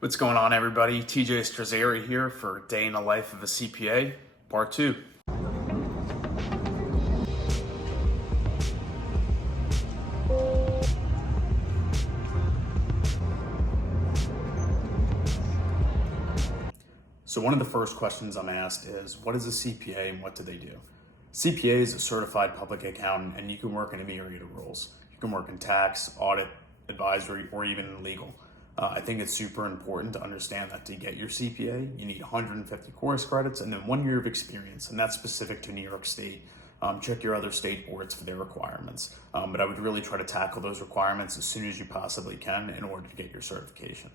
What's going on, everybody? TJ Strazzeri here for Day in the Life of a CPA, Part 2. So one of the first questions I'm asked is, what is a CPA and what do they do? CPA is a certified public accountant, and you can work in a myriad of roles. You can work in tax, audit, advisory, or even in legal. I think it's super important to understand that to get your CPA, you need 150 course credits and then 1 year of experience, and that's specific to New York State. Check your other state boards for their requirements. But I would really try to tackle those requirements as soon as you possibly can in order to get your certification.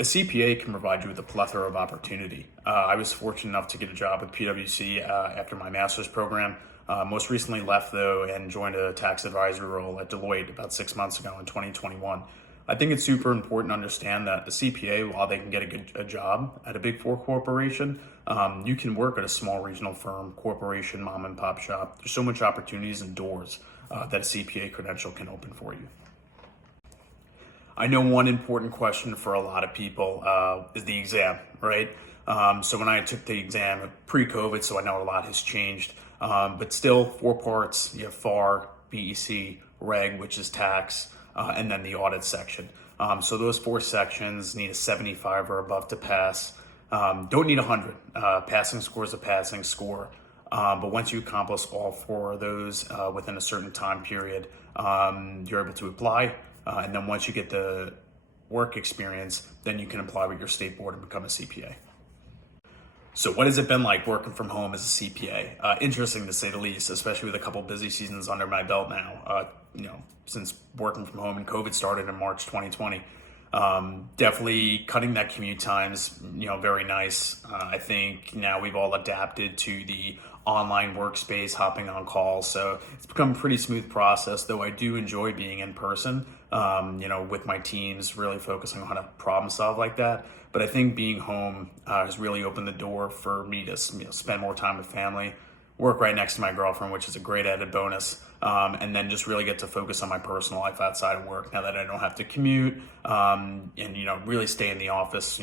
A CPA can provide you with a plethora of opportunity. I was fortunate enough to get a job with PwC after my master's program. Most recently left though and joined a tax advisory role at Deloitte about 6 months ago in 2021. I think it's super important to understand that a CPA, while they can get a job at a big four corporation, you can work at a small regional firm, corporation, mom and pop shop. There's so much opportunities and doors that a CPA credential can open for you. I know one important question for a lot of people is the exam, right? So when I took the exam pre-COVID, so I know a lot has changed, but still 4 parts. You have FAR, BEC, Reg, which is tax, and then the audit section. So those 4 sections need a 75 or above to pass. Don't need 100. Passing score is a passing score. But once you accomplish all 4 of those within a certain time period, you're able to apply. And then once you get the work experience, then you can apply with your state board and become a CPA. So what has it been like working from home as a CPA? Interesting to say the least, especially with a couple busy seasons under my belt now, since working from home and COVID started in March 2020. Definitely cutting that commute times, very nice. I think now we've all adapted to the online workspace, hopping on calls. So it's become a pretty smooth process, though I do enjoy being in person, with my teams, really focusing on how to problem solve like that. But I think being home has really opened the door for me to spend more time with family, work right next to my girlfriend, which is a great added bonus, and then just really get to focus on my personal life outside of work now that I don't have to commute and really stay in the office,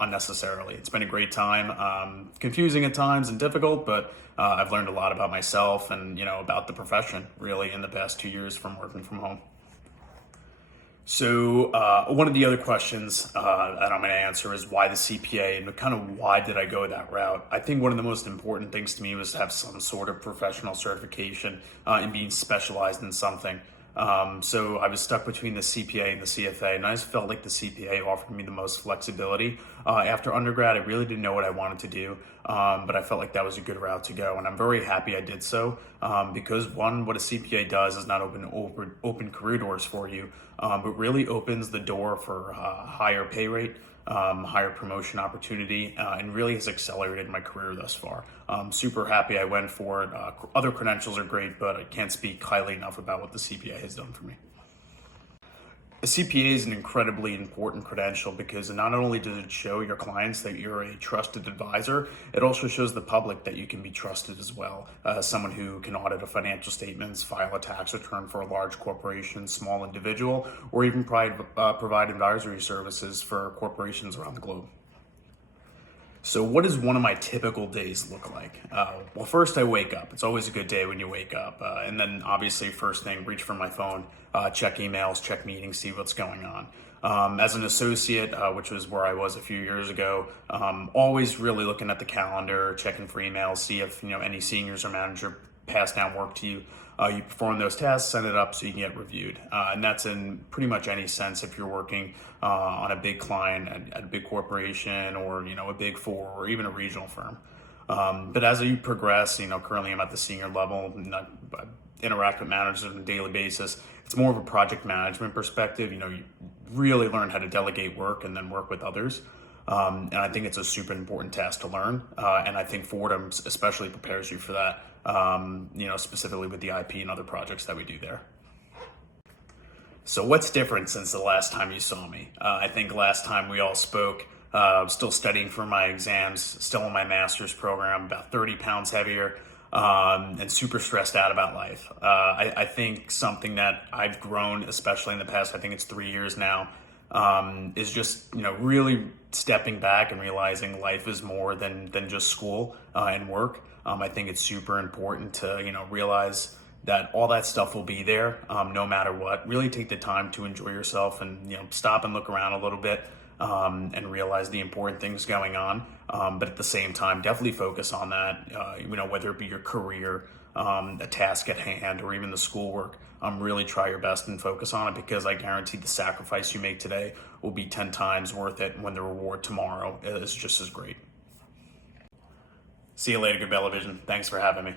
unnecessarily. It's been a great time, confusing at times and difficult, but I've learned a lot about myself and about the profession really in the past 2 years from working from home. So one of the other questions that I'm going to answer is why the CPA and kind of why did I go that route? I think one of the most important things to me was to have some sort of professional certification and being specialized in something. So I was stuck between the CPA and the CFA, and I just felt like the CPA offered me the most flexibility. After undergrad, I really didn't know what I wanted to do, but I felt like that was a good route to go, and I'm very happy I did so because one, what a CPA does is not open career doors for you, but really opens the door for higher pay rate, higher promotion opportunity, and really has accelerated my career thus far. I'm super happy I went for it. Other credentials are great, but I can't speak highly enough about what the CPA has done for me. A CPA is an incredibly important credential because not only does it show your clients that you're a trusted advisor, it also shows the public that you can be trusted as well. Someone who can audit a financial statements, file a tax return for a large corporation, small individual, or even provide advisory services for corporations around the globe. So what does one of my typical days look like? Well, first I wake up. It's always a good day when you wake up. And then obviously first thing, reach for my phone, check emails, check meetings, see what's going on. As an associate, which was where I was a few years ago, always really looking at the calendar, checking for emails, see if any seniors or manager pass down work to you. You perform those tasks, send it up so you can get reviewed. And that's in pretty much any sense if you're working on a big client at a big corporation or, a big four or even a regional firm. But as you progress, currently I'm at the senior level, interact with managers on a daily basis. It's more of a project management perspective. You really learn how to delegate work and then work with others. And I think it's a super important task to learn. And I think Fordham especially prepares you for that, specifically with the IP and other projects that we do there. So what's different since the last time you saw me? I think last time we all spoke, I'm still studying for my exams, still in my master's program, about 30 pounds heavier, and super stressed out about life. I think something that I've grown, especially in the past, I think it's 3 years now, is just, really stepping back and realizing life is more than just school and work. I think it's super important to, realize that all that stuff will be there no matter what. Really take the time to enjoy yourself and, stop and look around a little bit and realize the important things going on. But at the same time, definitely focus on that, whether it be your career, a task at hand, or even the schoolwork. Really try your best and focus on it, because I guarantee the sacrifice you make today will be 10 times worth it when the reward tomorrow is just as great. See you later, good Bella Vision. Thanks for having me.